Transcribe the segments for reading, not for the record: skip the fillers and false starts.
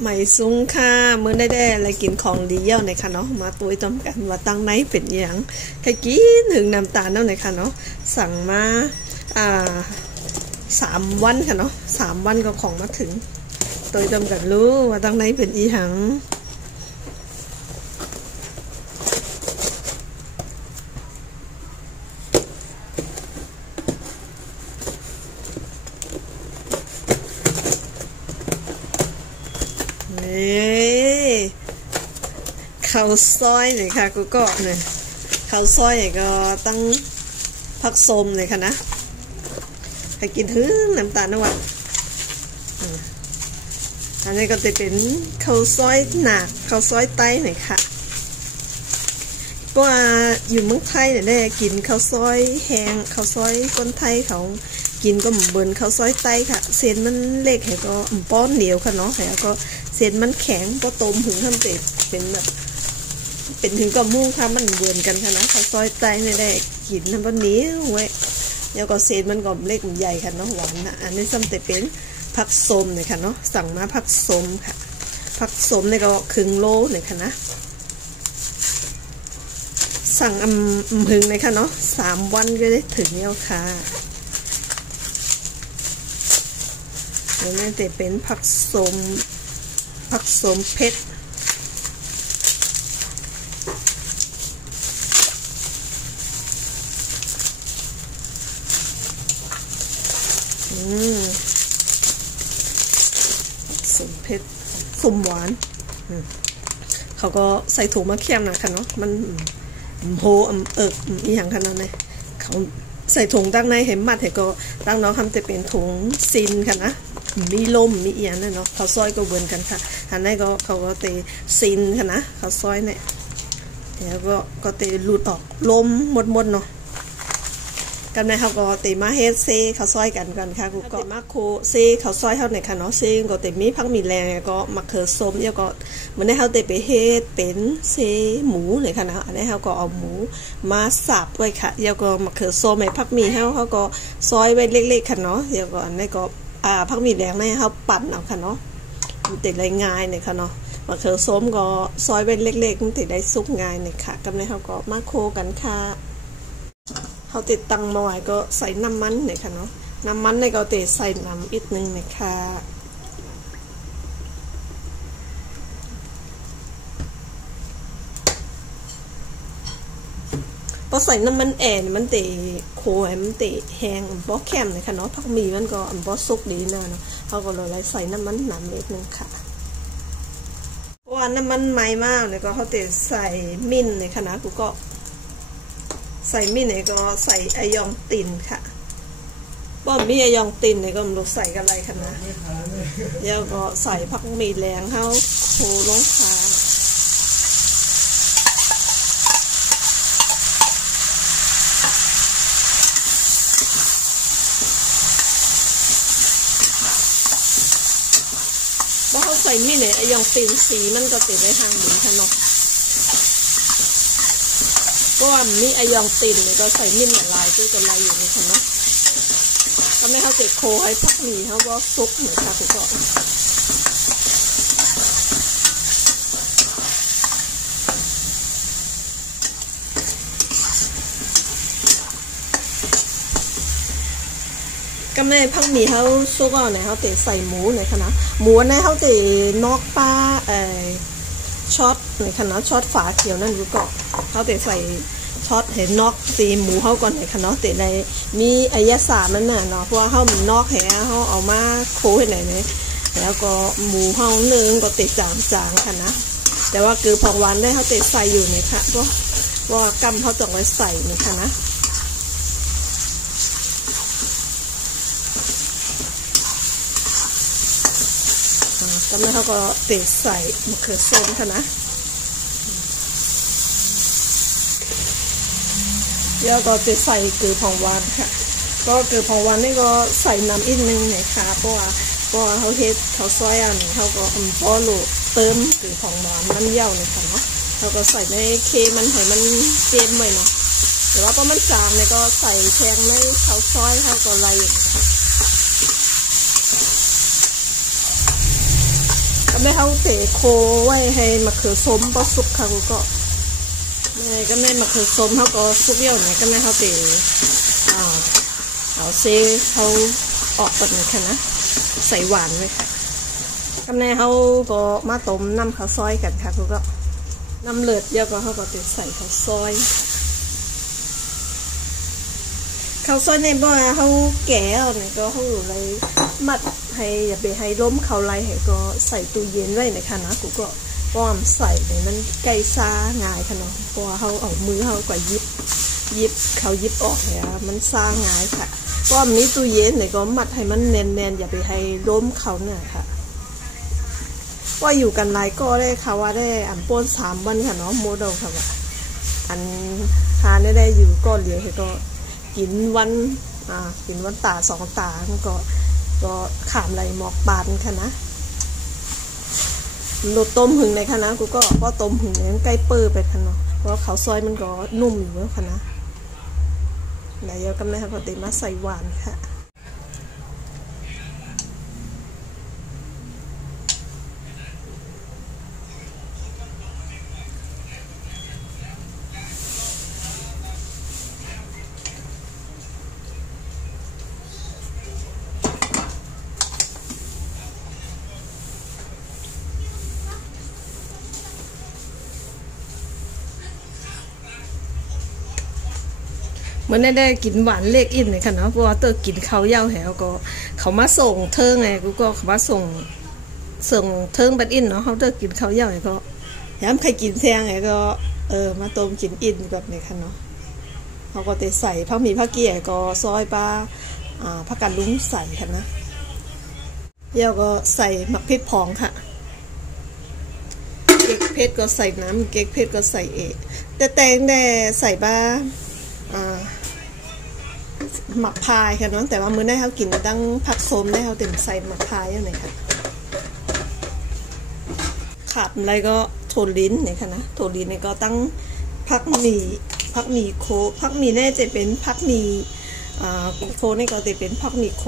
ใหม่ซุ้งค่ะมื้อได้อะไรกินของดีเยอะหน่อยค่ะเนาะมาตุ้ยต้มกันว่าตั้งไหนเป็นอย่างแค่กินถึงน้ำตาลเท่าไหร่ค่ะเนาะสั่งมา3 วันค่ะเนาะ3 วันก็ของมาถึงตุ้ยต้มกันรู้ว่าตั้งไหนเป็นอีหังข้าวซอยเลยค่ะกูก็เนี่ยข้าวซอยก็ตั้งผักส้มเลยค่ะนะให้กินถึงน้ำตาลนะวะอันนี้ก็จะเป็นข้าวซอยหนักข้าวซอยไต้หน่อยค่ะเพราะว่าอยู่เมืองไทยเนี่ยได้กินข้าวซอยแห้งข้าวซอยคนไทยเขากินก็เหมือนเบิร์นข้าวซอยไต้ค่ะเส้นมันเล็กแล้วก็ป้อนเหนียวค่ะเนาะแล้วก็เส้นมันแข็งก็ต้มถึงทำเป็นแบบเป็นถึงกับมุ้งค่ะมันเบือนกันค่ะนะข้าวซอยไต้เนี่ยได้กินน้ำมันนี้ไว้แล้วก็เศษมันก็เล็กใหญ่ค่ะเนาะหวานนะอันนี้ซ้ำแต่เป็นผักส้มเนี่ยค่ะเนาะสั่งมาผักส้มค่ะผักส้มเนี่ยก็1/2 โลเนี่ยค่ะนะสั่งหึงเลยค่ะเนาะ3 วันก็ได้ถึงแล้วค่ะแล้วนี่จะเป็นผักส้มเผ็ดส้มเผ็ดส้มหวานเขาก็ใส่ถุงมะเขือนะคะเนาะมันโหอีหยังขนาดนี้เขาใส่ถุงตั้งในเห็นมัดเห็นก็ตั้งน้องทำจะเป็นถุงซินค่ะนะมีลมมีเอียนเลยเนาะเขาซอยก็เวินกันค่ะอันนี้ก็เขาก็เตะซินค่ะนะเขาซอยเนี่ยแล้วก็เตะหลุดออกลมหมดเนาะกันในเขาก็เตะมาเฮดเซเขาซอยกันค่ะกูก็มาโคเซเขาซอยเท่าไหร่ค่ะเนาะเซก็เตะมีพักมีแรงก็มะเขือส้มแล้วก็เหมือนในเขาเตะไปเฮดเป็นเซหมูเลยค่ะนะอันนี้เขาก็เอาหมูมาสับไว้ค่ะแล้วก็มะเขือส้มให้พักมีเขาก็ซอยไว้เล็กๆค่ะเนาะแล้วก็อันนี้ก็พักมีแรงในเขาปั่นเอาค่ะเนาะมันติดได้ง่ายเนี่ยค่ะเนาะมะเขือส้มก็ซอยไว้เล็กๆมันติดได้ซุกง่ายเนี่ยค่ะกันในเขาก็มาโคกันค่ะเขาติดตั้งมาไว้ก็ใส่น้ำมันเนี่ยค่ะเนาะน้ำมันในก็ติดใส่น้ำอีกนึงเนี่ยค่ะพอใส่น้ำมันมันเตะโคให้มันเตะแห้งบ่แข็งเลยค่ะเนาะผักมีมันก็บ่สุกดีเนาะเขาก็เลยใส่น้ำมันหนำนิดนึงค่ะเพราะว่าน้ำมันไหม้มากเนี่ยก็เขาเตะใส่มิ้นเนี่ยค่ะนะกูก็ใส่มิ้นเนี่ยก็ใส่ไอยองตินค่ะบ่มีไอยองตินเนี่ยก็ไม่รู้ใส่กันอะไรค่ะนะแล้วก็ใส่ผักมีแรงเขาโคลงค่ะว่าเขาใส่มีเนี่ยไอยองตินสีมันก็ติดได้ทางหมูค่ะเนาะก็ว่ามีไอยองตินเนี่ยก็ใส่มิ้นละลายด้วยกันลายอยู่ในค่ะเนาะก็ไม่เขาเจ็บโคให้พักหมี่เขาว่าซุกเหมือนค่ะทุกคนก็ไม่พักหมี่เขาซุกเอาไหนเขาเตะใส่หมูหน่อยค่ะนะหมูในเขาเตะนอกป้าช็อตหน่อยค่ะนะช็อตฝาเขียวนั่นรู้ก่อนเขาเตะใส่ช็อตเห็นนอกตีหมูเขาก่อนไหนค่ะเนาะเตะในมีอายสารนั่นน่ะเนาะเพราะว่าเขามีนอกแหเขาเอามาโค้ให้ไหนเนี่ยแล้วก็หมูเขาเนื้อก็เตะจางค่ะนะแต่ว่าคือพองวันได้เขาเตะใส่อยู่เนี่ยค่ะเพราะว่ากำเขาต้องไว้ใส่เนี่ยค่ะนะกำลังเขาก็เตะใส่มะเขือส้มค่ะนะแล้วก็จะใส่เกลือผงหวานค่ะก็เกลือผงหวานนี่ก็ใส่น้ำอีกนึงหน่อยค่ะเพราะว่าเขาเฮ็ดเขาซอยอันเขาก็ป้อลูเติมเกลือผงหวานมันเย่าเลยค่ะเนาะเขาก็ใส่ในเคมันให้มันเค็มหน่อยเนาะแต่ว่าพอมันจางเนี่ยก็ใส่แทงในเขาซอยเขาก็ไล่ค่ะ ก็ไม่เขาเตะโคไว้ให้มะเขือส้มก็สุกค่ะก็ไม่ก็ไม่มะเขือส้มเขาก็สุกเยอะไหนก็ไม่เขาเตะเอาเซเขาออกก่อนเลยค่ะนะใส่หวานเลยค่ะก็ไม่เขาก็มาต้มน้ำข้าวซอยกันค่ะก็น้ำเลือดเยอะก็เขาก็จะใส่ข้าวซอยในบ่อเขาแก่เนี่ยก็เขาอยู่เลยมัดให้อย่าไปให้ล้มเขาไรให้ก็ใส่ตู้เย็นไว้นะคะนะกูก็ป้อมใส่เนี่ยมันไก่ซาง่ายค่ะเนาะเพราะเขาเอามือเขากว่ายิบเขายิบออกเนี่ยมันซาง่ายค่ะป้อมนี้ตู้เย็นเนี่ยก็มัดให้มันแน่นๆอย่าไปให้ล้มเขาเนี่ยค่ะว่าอยู่กันไรก็ได้ค่ะว่าได้ป้น3 วันค่ะเนาะโมเดลค่ะว่าอันทานได้อยู่ก็เหลือให้ก็กินวันตา2 ตาก็ขามไรหมอกบานค่ะนะรสต้มหึงในค่ะนะกูก็ต้มหึงนั้นใกล้เปื้อไปค่ะเนาะเพราะเขาซอยมันก็นุ่มอยู่แล้วค่ะนะไหนเยอะกันเลยค่ะก็เตมาใส่หวานค่ะเมื่อได้กินหวานเล็กอินเลยค่ะเนาะเพราะว่าเตอกินเขาเย่าแหวก็เขามาส่งเทิงไงกูก็เขามาส่งเทิงบัดอินเนาะเขาเตอกินเขาเย่าไงก็ย้ำใครกินแทงไงก็มาต้มกินอินแบบนี้ค่ะเนาะเขาก็จะใส่ผักมีผักเกี๊ยก็ซอยปลาผักกาดลุ้งใส่ค่ะนะเย่าก็ใส่หมักพริกผงค่ะเก๊กเพชรก็ใส่น้ำเก๊กเพชรก็ใส่แต่แตงได้ใส่ปลาหมักพายค่ะน้องแต่ว่ามื้อได้เขากินตั้งผักส้มได้เขาเต็มใส่หมักพายอย่างไรค่ะขาดอะไรก็โถลิ้นเนี่ยค่ะนะโถลิ้นเนี่ยก็ตั้งผักหมี่โคผักหมี่แน่จะเป็นผักหมี่โคนี่ก็จะเป็นผักหมี่โค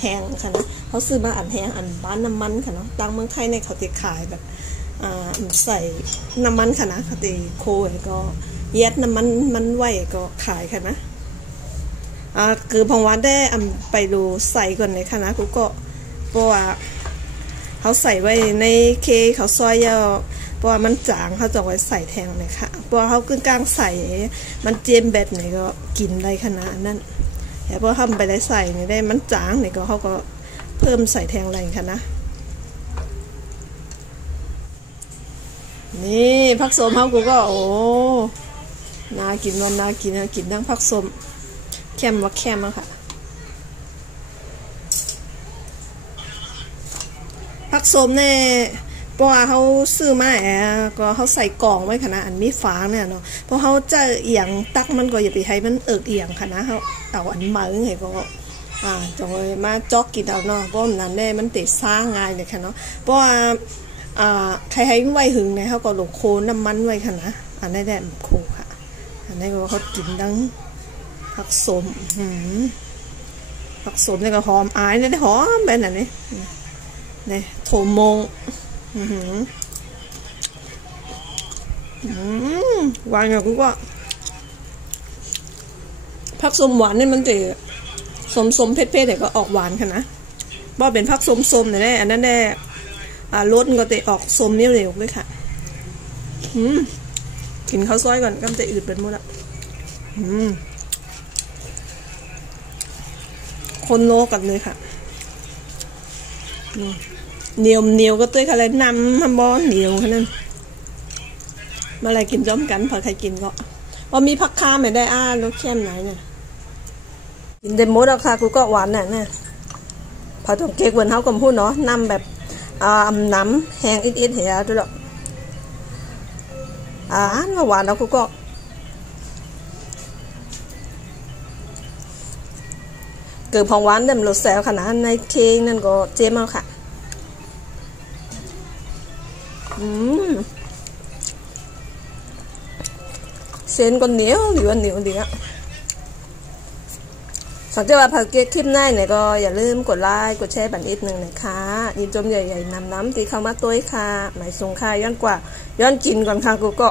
แห้งค่ะนะเขาซื้อมาอันแห้งอันบ้านน้ำมันค่ะเนาะตั้งเมืองไทยเนี่ยเขาจะขายแบบใส่น้ำมันค่ะนะเขาจะโคก็เย็ดน้ำมันไว้ก็ขายค่ะนะคือพองวันได้ไปดูใส่ก่อนเลยค่ะนะกูก็เพราะว่าเขาใส่ไว้ในเคเขาซอยยาเพราะว่ามันจางเขาจะไว้ใส่แทงเลยค่ะเพราะเขากึ่งกลางใส่มันเจียมแบบไหนก็กินได้ขนาดนั้นแต่พอทำไปได้ใส่เนี่ยได้มันจางเนี่ยก็เขาก็เพิ่มใส่แทงอะไรค่ะนะนี่ผักส้มเขากูก็โอ้น่ากินวันน่ากินทั้งผักส้มแคมว่าแคมอะค่ะผักส้มเนี่ยเพราะว่าเขาซื้อมาก็เขาใส่กล่องไว้ค่ะนะอันมีฝาเนี่ยเนาะเพราะเขาจะเอียงตักมันก็อย่าไปให้มันเอียงค่ะนะเขาเอาอันมาไงก็จงเลยมาจอกกินเอาเนาะเพราะนั้นได้มันติดซ่าง่ายเลยค่ะเนาะเพราะว่าใครให้ไว้หึงเนี่ยเขาก็หลงโคน้ำมันไว้ค่ะนะอันนี้ได้โคค่ะอันนี้ก็เขากินดังผักส้มเนี่ยก็หอมอายเนี่ยได้หอมแบบนี้นี่โถมงหวานอย่างกูก็ผักส้มหวานนี่มันจะส้มเผ็ดๆแต่ก็ออกหวานค่ะนะว่าเป็นผักส้มเนี่ยได้อันนั้นได้รสก็จะออกส้มเหนียวๆด้วยค่ะกินข้าวซอยก่อนก็จะอืดเป็นหมดละคนโลกันเลยค่ะเหนียวก็ตัวค่ะเลยนำฮัมบอเหนียวค่ะนั่นมาอะไรกินจ้อมกันพอใครกินก็ว่ามีผักข้าไม่ได้รสเข้มไหนเนี่ยกินเดมดอะค่ะกูก็หวานน่ะพอต้องเก๊กเหมือนเขากลมพูดเนาะนำแบบน้ำแห้งอิดๆเหี้ยด้วยหรอกก็หวานแล้วกูก็เกิดพองหวานเดิมรสแซวขนาดในเค้กนั่นก็เจ๊มากค่ะเส้นก็เหนียวดีใ สังเกตว่าพอเก็ตคลิปหน้าเนี่ยก็อย่าลืมกดไลค์กดแชร์บันอีกหนึ่งนะคะยินจมใหญ่ๆน้ำตีเข้ามาตัวค่ะหมายสงค่ะย้อนกว่าย้อนกินก่อนค่ะกูก็